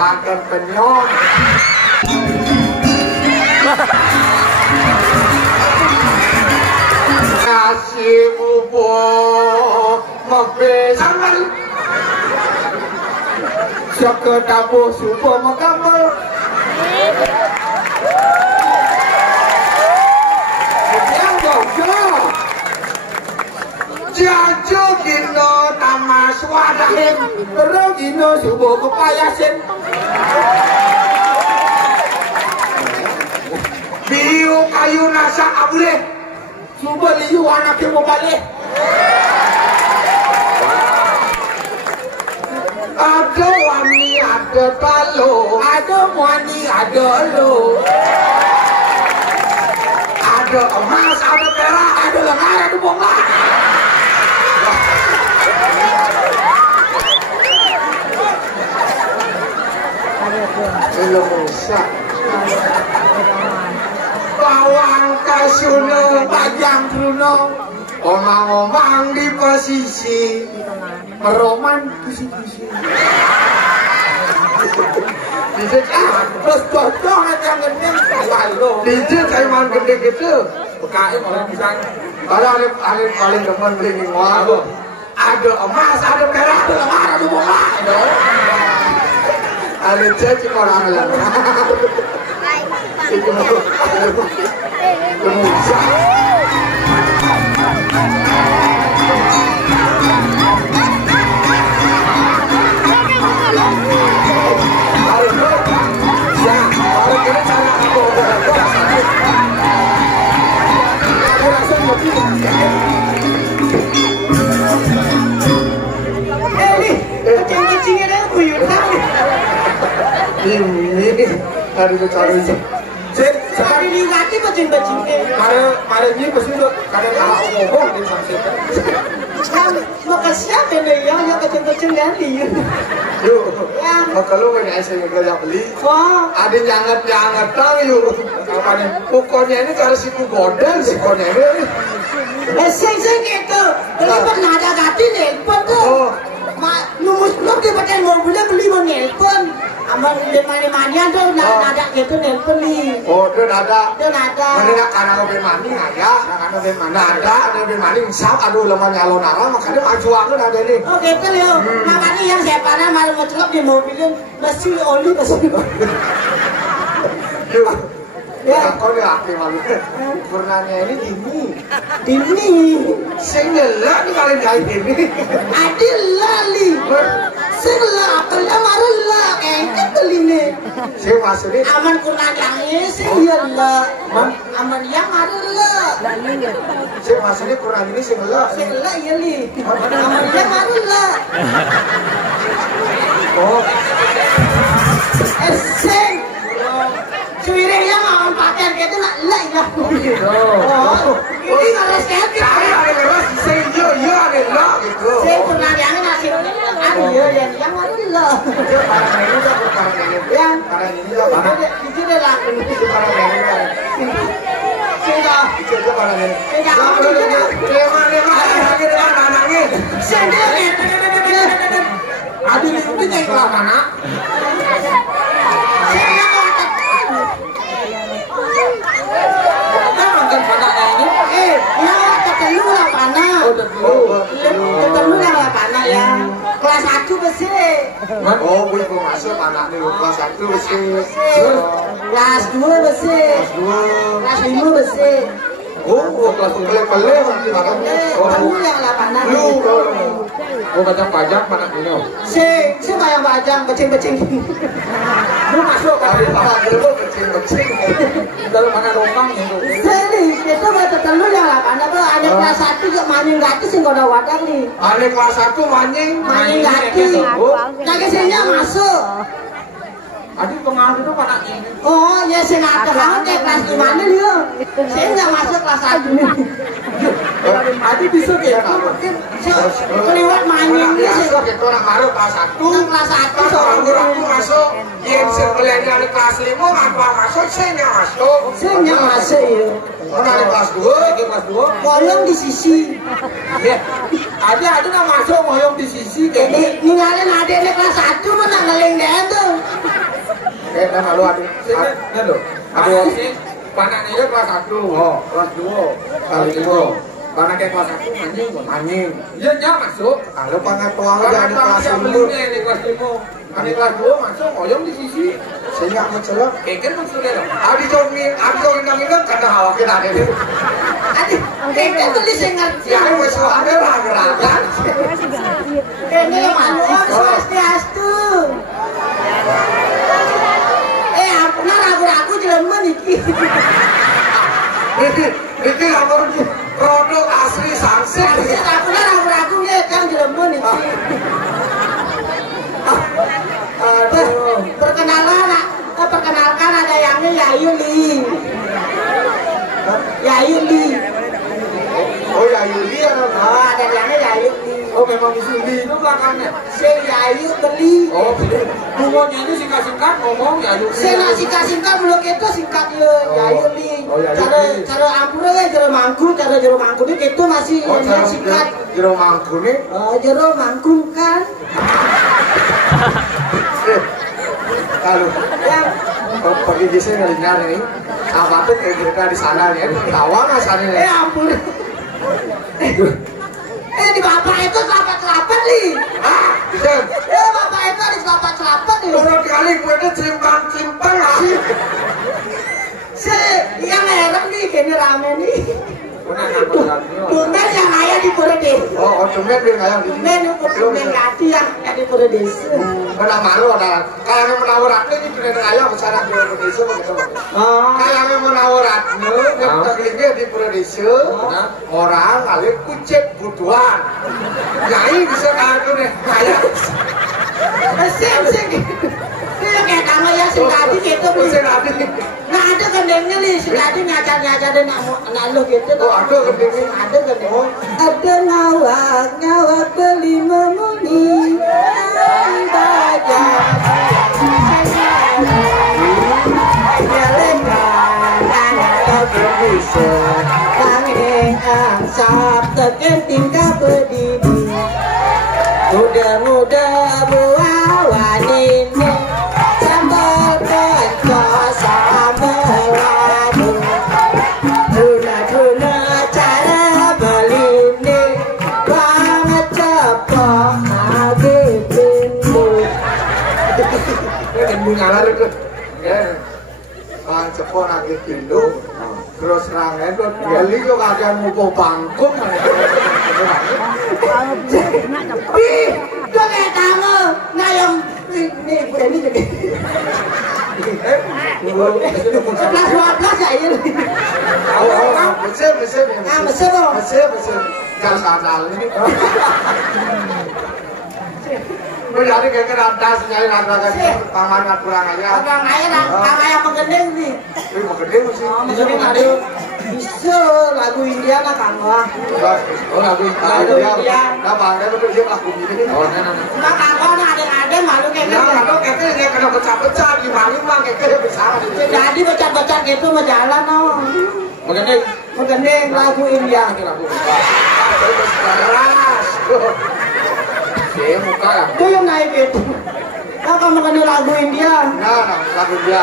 makan penyok. Nasi bubuk mebesangan. Sekedapur subuh menggambar. Jajo gino tamas wadahin. Terus gino subuh kepayasin. Biu kayu nasa abure. Subuh liu anaknya mau balik. Ada wani ada talo, ada wani ada lo. Ada emas, ada perak, ada lengan, ada bongkar. Belum rusak. Bawang kasuno, bajang bruno, omang-omang di posisi meroman kisi-kisi. Dijit terus cocok yang gendeng lalu. Dijit saya main gede gitu. Bekain orang pisang. Kalau ada paling demen beli nih wah. Ada emas, ada perak, ada lengan, ada bongkar. Ada ceci orang lain. Itu kemudian. Ini hari itu cari itu. Sekali ini nanti bacing-bacing. Mari ini pasti tuh kadang ngomong di sana. Makasih ya yang bacing-bacing ganti. Yuk, kalau nggak saya nggak beli. Ada jangan tahu yuk. Apa nih? Pokoknya ini kalau siku godel, sikonya ini. Saya gitu. Kalau pernah ada ganti nelpon tuh. Numus di pakai mobilnya beli mau nelpon. Amal di mana-mana tuh nada gitu nelpon nih. Oh, itu nada. Itu nada. Mana karena lebih mani aja, karena lebih mana ada, lebih mani misal aduh lemah nyalon arah makanya maju aku nada nih. Oh gitu loh. Makanya yang saya panah malu ngecelok di mobilnya masih oli masih. Ya, kau ni apa malu? Pernahnya ini dini. Singelak ni kalian kali dini. Adil lali. Singelak apalnya marah lah. Engkau teline. Saya maksudnya. Aman kurang yang ini singelak. Aman yang marah lah. Saya maksudnya kurang ini singelak. Singelak iya li. Aman yang marah lah. Oh. Sing. Cuireng yang aman pakai gitu lah ya. Oh. Ini kalau sehat kita. Ada keras. Saya yo ada lah gitu. Saya kurang yang ini nasi. Iya yang mana lah. Yang ini lah. Di sini lah. Sudah. Itu para ini. Ada di sini yang kelar mana? Ketemu yang panah ya. Kelas 1 besi. Oh, gue mau masuk panah nih kelas 1 besi. Kelas 2 besi. Kelas 5 besi. Oh, kelas 2 pelek nanti makan. Ketemu yang panah. Lu. Oh, pajak panah ini. Si bayang pajak becing-becing. Lu masuk kali panah dulu becing-becing. Dalam mana rombang itu. Itu baca telur yang panah tuh ada kelas 1 juga maning gratis yang kau wadang nih. Ada kelas 1 maning gratis. Kaki sini masuk. Adik pengaruh itu panah ini. Oh ya saya nggak tahu kayak kelas di mana dia. Saya nggak masuk kelas 1 nih. Adik bisa kayak mungkin kelewat maning nih. Kita orang baru kelas 1. Kelas 1 seorang masuk. Yang sebelahnya ada kelas 5 apa masuk saya nggak masuk. Saya nggak masuk ya. Orang ada kelas 2, kelas 2. Moyong di sisi. Ya. Ada nggak masuk moyong di sisi. Ini ninggalin adiknya kelas 1 mana ngeling dia tuh. dan lalu ada Aduh. Panaknya ya kelas 1. Oh, kelas 2 kali 2. Panaknya kelas 1 anjing. Iya, Iya masuk. Kalau pangat tuang aja Panaknya ada kelas kelas 5. di kelas 5. Kami kelas 2 masuk, oyong di sisi. Sehingga mencelok. Keker maksudnya loh. Adi indang-indang karena hawakin ada ini. Adi, keker tuh disengat. Ya, wes ada lah gerakan. Ini malu swastiastu. Ampuna ragu-ragu jelemen iki. Ini nomor produk asli Sangsi. Ampuna ragu-ragu nih kan jelemen iki. Aduh, perkenalkan ada yangnya Yayuli. Yayuli. Oh ya Yuli ada. Oh, ada yangnya Yayuli. Oh memang Yuli itu belakangnya. Si Yayu beli. Oh beli. Bunganya itu singkat-singkat ngomong Yayu. Si nak singkat-singkat belum itu singkat ya Yayuli. Cara ampura ya jero mangkuk, cara jero mangkuk ini itu masih singkat. Jero mangkuk nih. Oh jero mangkuk kan. Kalau pergi di sini ngelihat ini, apa tuh kayak mereka di sana nih, tawa nggak sana nih? Ampun. Di bapak itu selapat-selapat nih. Ah, bisa. Bapak itu ada selapat-selapat nih. Kalau kali gue itu cimpang sih. Yang merah nih, kayaknya rame nih. Tumen yang ayah di Pura Desa. Oh, tumen yang ayah di sini. Tumen gati yang di Pura Desa. Mana malu ada. Kalau yang menawaratnya ini tumen ayah besar di Pura Desa begitu. Kalau yang menawaratnya yang tergelingnya di Pura Desa, orang kali kucek butuhan. Nyai bisa kado nih ayah. Sing. Ini kayak kamu ya si tadi gitu. Nah ada gendengnya nih, si tadi ngajar dan naluh gitu. Oh ada gendengnya. Ada gendeng. Ada ngawak beli memuni. Baca. Tingkah berdiri. Muda-muda buah wanita sambal penco sambal labu. Tuna cara beli ini banget cepok lagi pintu. Ini bunga lari tuh. Bang cepok lagi pintu. Terus rangen tuh beli kok ada mumpung bangkung. Kok kayak kamu ngayong nih jadi 11-12 ya ini. Bersih. Jangan sandal ini. Menjadi kayak rantas nyari rantas tangan nggak kurang aja. Kurang aja menggendeng nih. Ini menggendeng sih. Menggendeng ada bisa lagu India lah kamu. Oh lagu India. Kenapa anda betul dia lagu ini? Oh nah kamu ada malu kayak gitu. Nah kalau kayak dia kena pecah-pecah gimana kayak besar. Jadi pecah-pecah gitu mau jalan no. Menggendeng lagu India. Lagu keras. Saya muka lah. Itu yang naik itu. Kau kamu mengenai lagu India. Nah, lagu India.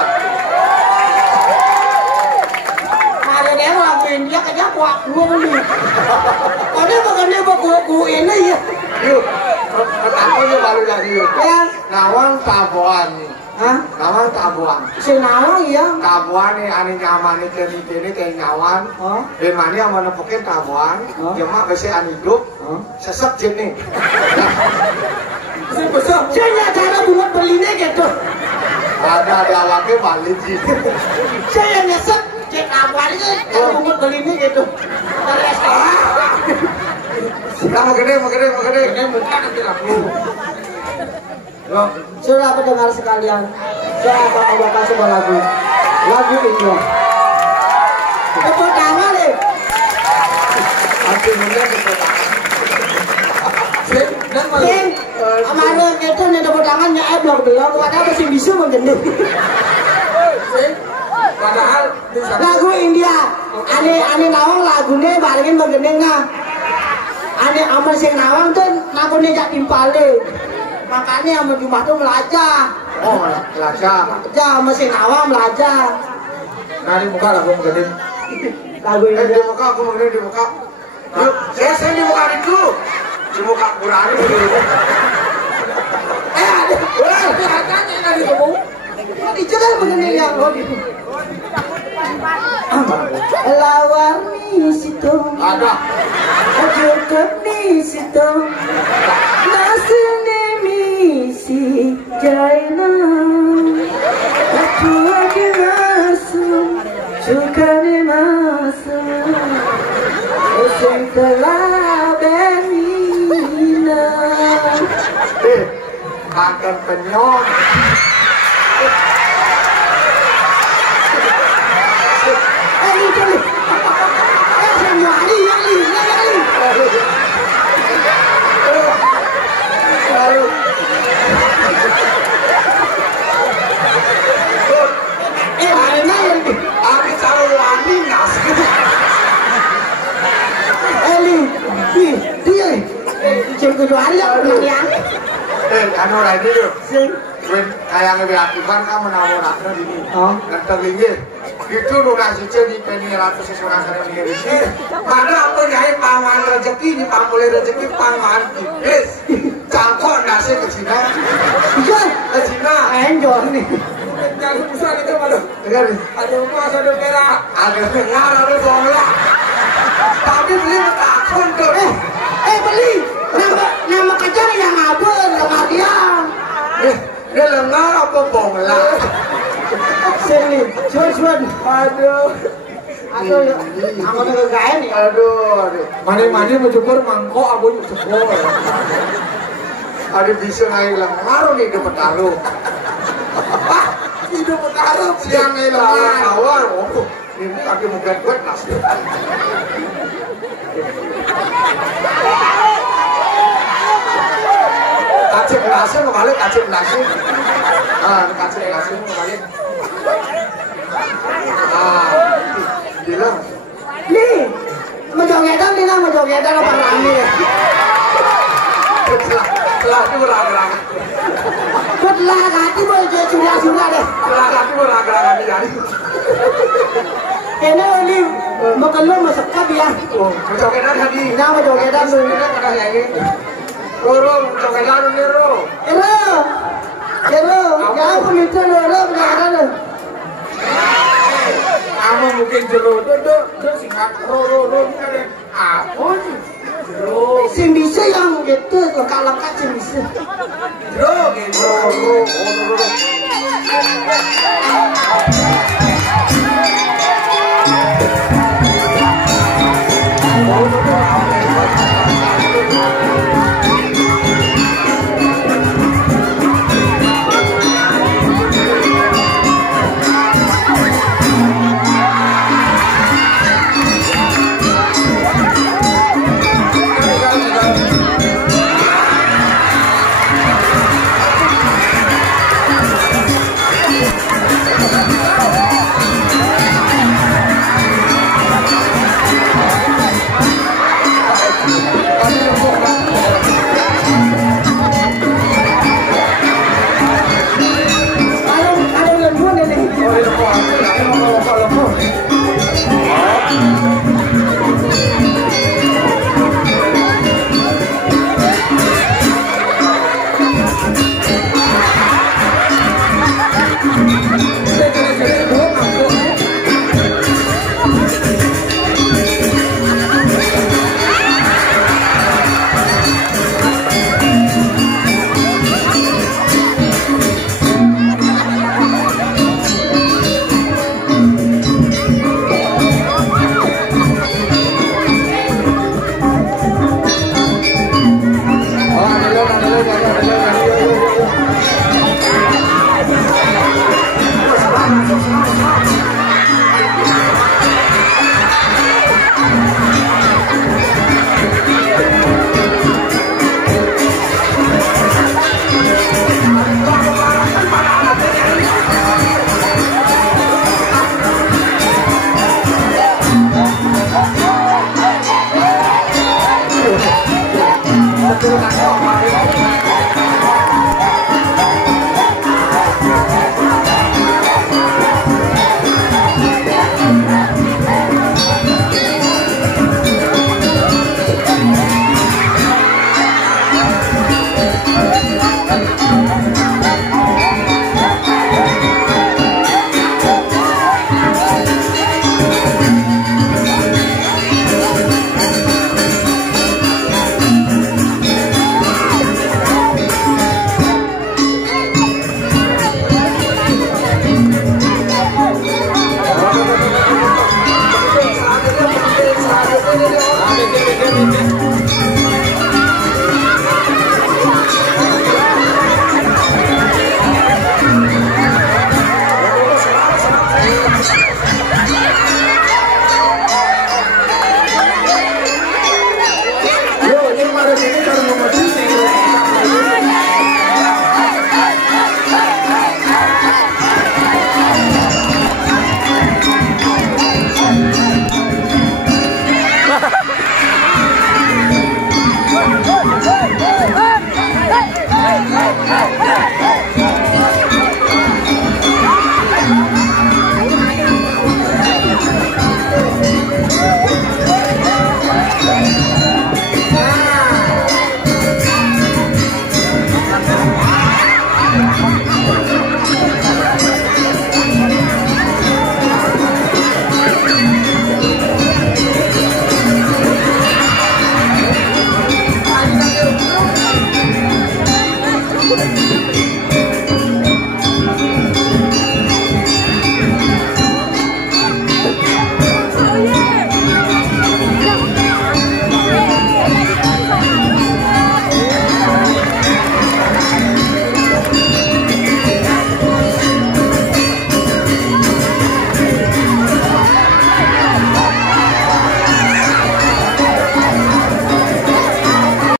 Ada dia lagu India kerja kuat gua nih. Ada mengenai buku ini ya. Yuk, pertamanya baru lagi yuk. Ya. Nawang tabuan. Hah? Nawang tabuan. Si Nawang ya. Tabuan nih, ane nyaman nih kini kayak nyawan. Oh. Dan mana yang mau nepokin tabuan? Oh. Jemaah besi ane hidup. Oh. Sesek jenis. Saya cara buat belinya gitu. Ada awaknya balik gitu. Saya nyesek cek awal itu cara buat belinya gitu. Terus Mau gede. ini bukan nanti lagu. Sudah pendengar sekalian, saya akan membawakan sebuah lagu India. Tepuk tangan deh. Artinya tepuk tangan. Sing, amalan itu nih tepuk tangannya blok-blok, padahal masih bisa menggendeng. Padahal Lagu India, ane nawang lagunya barengin menggendeng nah. Ane amal sing nawang tuh lagunya jak timpale. Makanya amal Jumat tuh melacak. oh, Laja mesin awam laja. Nah di muka lagu menggedim. Lagu ini Di muka aku menggedim di muka. Yuk, saya di muka itu. Di muka kurang dulu. ada. Katanya nggak ditemu. Dijegal mengenai yang lawarni situ. Ada. Cukup di situ. Nasune misi jaina. Tua ke masuk, suka ni masuk. Esok telah bermina. Makan penyok. Anu lagi yuk. Kayak ngebeakiban kamu namun-namun ini. Ngeteng ini. Itu lunasi di peni ratus sesuatu yang ini. Mana apa nyai paman rezeki ini pamulai rezeki paman kibis. Cangkok nasi ke Cina. Iya, Ke Cina. enjol nih. Jangan besar itu malu. Dengar nih. Ada emas, ada perak. Ada dengar, ada bola. Tapi beli takut tuh. Beli. Nama kejar yang abon, nama dia. Dia lengar apa bola? Sini, cuan. Aduh. Aduh, aku udah gaya nih. Aduh. Mani-mani mencukur mangkok aku cukur. Ada bisa naik lengar nih ke petaruh. Hidup petaruh siang naik lengar awal. Ini kaki mungkin kuat nasi. Kacip nasi kembali kacip nasi. Kacip nasi kembali. Gila. Nih, menjogetan nih lah, menjogetan apa rame ya? Setelah itu berang-berang. Setelah hati mau curah deh. Setelah itu berang-berang jadi. Ini mau keluar masuk kap ya? Menjogetan tadi. Nah, menjogetan dulu. Turun, menjogetan dulu. Hello, jangan pemirsa dulu, menjogetan dulu. Kamu mungkin jeruk, singkat ro apa nih? Sing bisa yang gitu, lekat-lekat sing bisa. Jeruk,